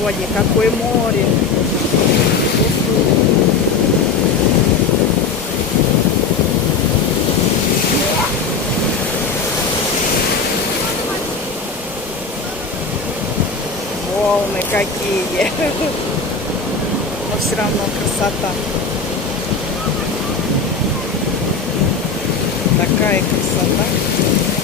сегодня, какое море. Волны какие. Но все равно красота. Такая красота.